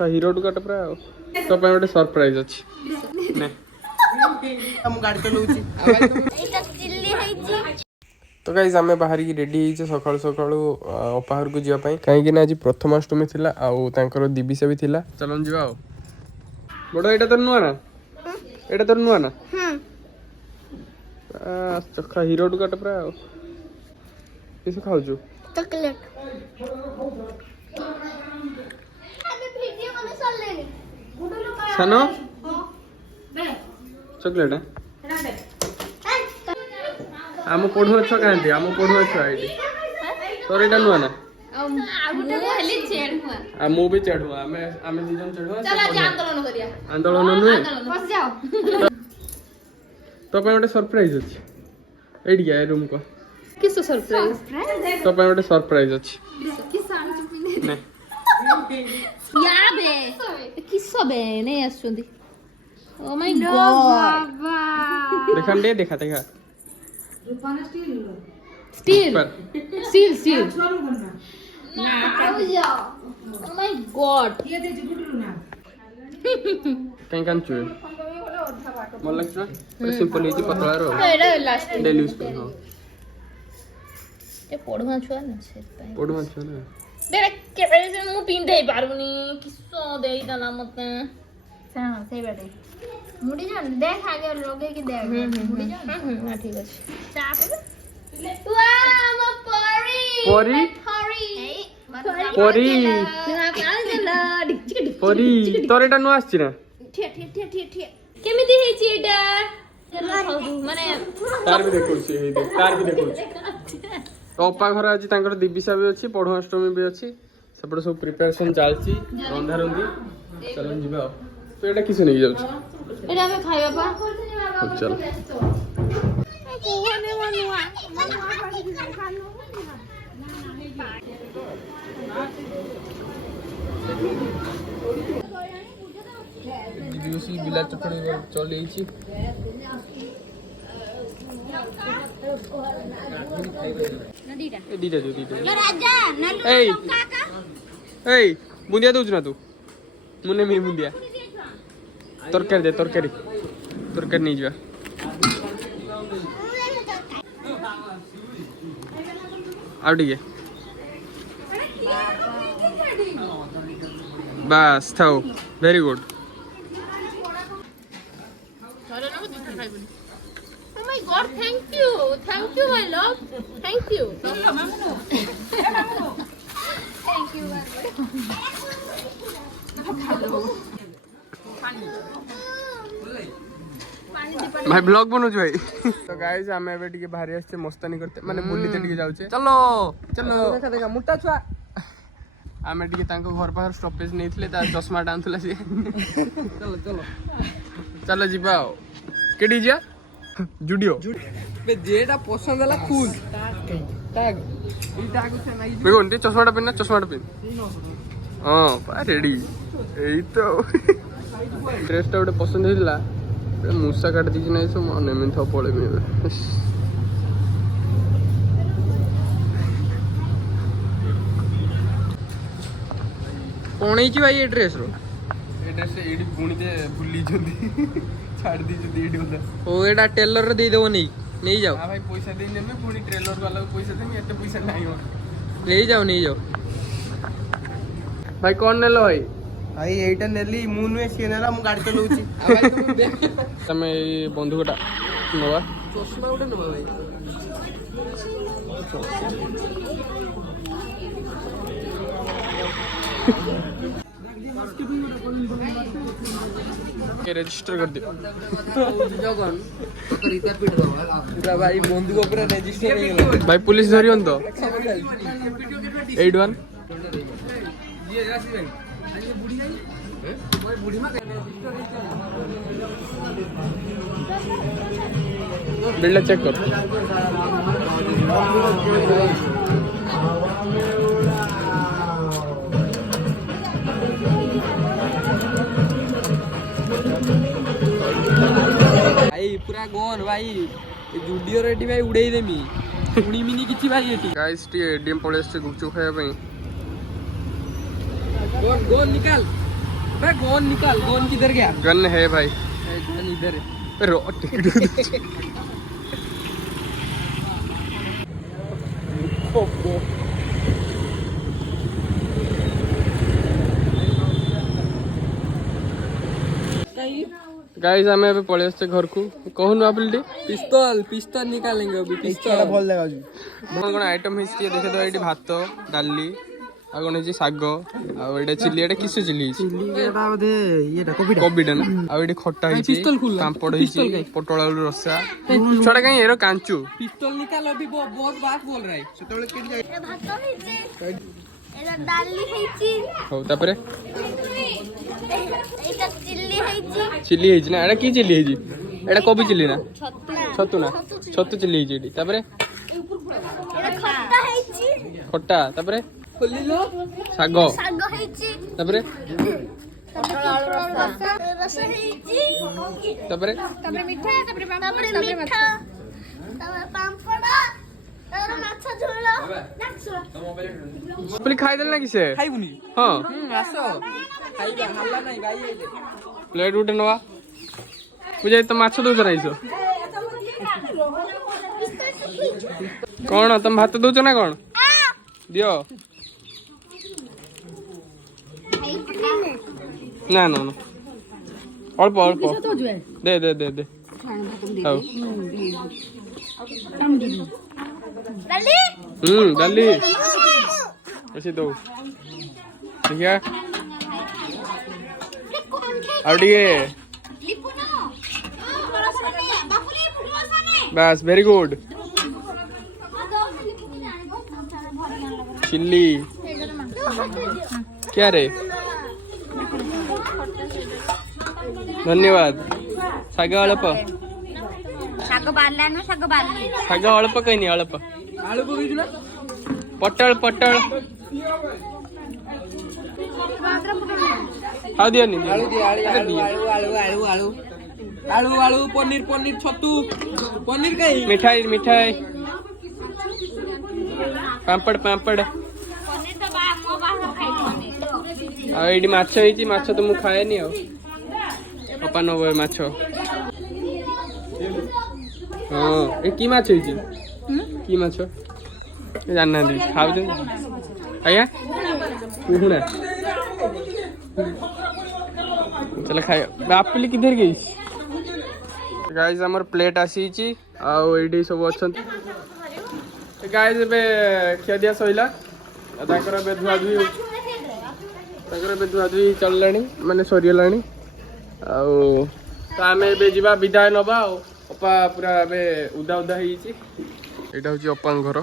चखा hero to cut पूरा तो पे गोटे सरप्राइज अछि ने हम गाड़ी चलाउची एटा चिल्ली हैची। तो गाइस आमे बाहर की रेडी ହେଇଛେ सकाळु सकाळु अपाहर को जिया पई काहे कि ना आज प्रथमाष्टमी थिला आउ तांकर दिबिसा भी थिला चलन जिवा आ बडो एटा तो नुआ ना एटा तो नुआ ना चखा हीरो टू कट पूरा किस खाउ छु चॉकलेट अबे वीडियो में चल लेनी सानो चॉकलेट है आम पढ़ुआ छुआ कहते आम पढ़ुआ छुआ ये तोर एटा नुआ ना आ मु भी चढ़ुआ आमे जीजन चढ़ुआ चला आंदोलन करिया आंदोलन नुए बस जाओ तो पे गोटे सरप्राइज अछि एडी गया रूम को किस सरप्राइज तो पे गोटे सरप्राइज अछि किस साड़ी चुपिने ने या बे किस बे नहीं आछुंदी ओ माय गॉड देखन दे देखा देखा स्टील पर स्टील स्टील ना आओ जाओ ओ माय गॉड ये दे गुडलू ना कहीं कान चुए मन लगछ पर सिंपल हिची पतला रो एडा लास्ट डेली यूज कर हां ए पढ़वा छुआ ना से पाई पढ़ुआ छुआ ना बेरे के से मु पिंधे पारुनी किसो देई दला मते हां सही बात है मुड़ी जान देख आगे लोगे की देख मुड़ी जान हां ठीक अछि चा पे वाह म परी परी परी परी तोर एटा नु आछि ना ठे केमिति हेछि एटा माने तार भी देखौ छी हे देख तार भी देखौ छी अपा घर आज तांकर दिबिसा भी अछि पढ़ुअष्टमी भी अछि सेपटे सब प्रिपरेशन चालची रंधा रंधी चलन जिबा तो एटा किसे नहीं जाउ एटा हमें खाइबा पा चल कोने मनुआ पानी खानो दिबिसी बिला चटणी चली छी दीटा जो दीटा यो राजा नल्लू ए काका ए बुंदिया दउछ ना तू मुने मी बुंदिया तरकारी दे तरकारी नहीं जा आउ ठीक है बस थाओ very good Oh my god, thank you my love, thank you. Thank you भाई ब्लॉग बनोज भाई तो गाइस हमें एबे टिके बाहर आछे मस्तानी करते माने बुलीते टिके जाउछे चलो चलो देखा देखा मुट्टा छुआ हमें टिके तांको घर पाखर स्टॉपेज नेथिले ता चश्मा डांथला से चलो चलो चलो जीबा केडी जा जुडियो बे जेडा पसंद हला खुद टैग ई टैग से नाही बे कोन चश्माटा पिन हां पा रेडी एई तो ड्रेसटा ओटे पसंद हिला मूसा काट दी ना सब मन में था पड़े में कौन है भाई ये ड्रेस रो ये ड्रेस एडी पुणी दे भूली जंदी छाड़ दी जंदी एडी होला ओ एडा टेलर रे दे देबो नहीं जाओ हां भाई पैसा दे ने में पुणी ट्रेलर वाला को पैसा देनी एते पैसा नहीं हो नहीं जाओ भाई कौन नेलो भाई एटा नेली मु नुए सी नेला मु गाड़ी चलाउची आ भाई तुम तमे बंधुकटा नवा चश्मा उडे नवा भाई के रजिस्टर कर दे जगन करिता पिट बाबा पूरा भाई बंधुक पूरा रजिस्टर हो गेल भाई पुलिस धरियन तो 81 ये राशि भाई आज बुढ़ी आई बुढ़ी मा बिल्डर चेक कर भाई पूरा गोन भाई जुडियो रेडी भाई उड़ाई देमी पुणी मिनी किछि भाई एटी गाइस टी एडीएम पळेस गुपचुप खाया पई गोन निकाल बे गोन निकाल, गोन किधर गया? गन है भाई। गोन इधर है। गाइस आम ए पलि आसचे घर को कहून आपली पिस्तौल पिस्तौल निकालेंगे अभी पिस्तौल भल लगा कौन कौन आइटम हिस्ट्री देखे तो ये भात डाली आ कौन है साग आ चिली एटा किस चिली कोबीटा ना आ खट्टा पापड़ पोटल आलू रसा छोटा कहीं एरो कांचू पिस्तौल निकाल अभी बहुत बात बोल रहा है हो तापरे चिल्ली है ना एटा की चिल्ली है एटा कोबी चिल्ली ना छतु ना छतु चिल्ली है तापरे खट्टा तापरे साग तापरे तापरे खाई देल ना किसे खाइबुनी हाँ आसो खाइबा हल्ला नहीं गाई प्लेट उठे नवा पूजा तो माछ दौच ना कौन तुम भात दौच ना कौन दियो ना ना ना अल्प अल्प दे दे दे दे डाली ऐसे दो ठीक है और बस वेरी गुड चिल्ली क्या रे धन्यवाद साग अल्प साग अल्प कहीं नहीं अल्प आलू पकई ना पटल पटल हाँ दिया नहीं आलू दे आलू आलू आलू आलू आलू आलू आलू पनीर पनीर छतु पनीर कहीं मिठाई मिठाई पापड़ पापड़ ये माछ होती माछ तो मुझे खाए नहीं अपा नब माछ हाँ ये की माछ होती की माछ जानना खाऊ आज्ञा कुहुना चल खाए आपली किधर गई गाइस हमर प्लेट आसी आउ सब अच्छा गाइस खिया दिया सैला धुआ धुई चलला माने सरीगला आम ए विदाय नवा अपा पूरा उदा उदा हो। यहाँ हूँ अप्पा घर